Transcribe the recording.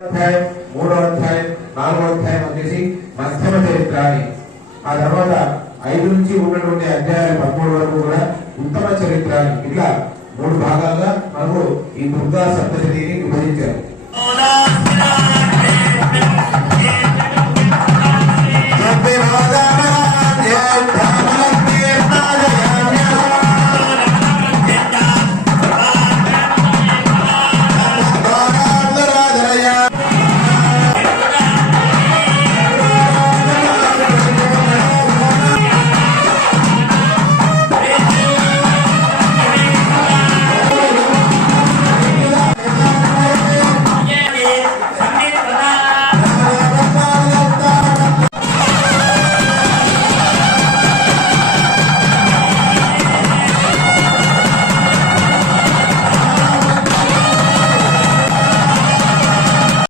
అధ్యాయం, మూడో అధ్యాయం, నాలుగో అధ్యాయం వచ్చేసి మధ్యమ చరిత్ర అని, ఆ తర్వాత 5 నుంచి ఉన్నటువంటి అధ్యాయాలు 13 వరకు కూడా ఉత్తమ చరిత్ర అని, ఇట్లా 3 భాగాలుగా మనకు ఈ దుర్గా సప్తశతి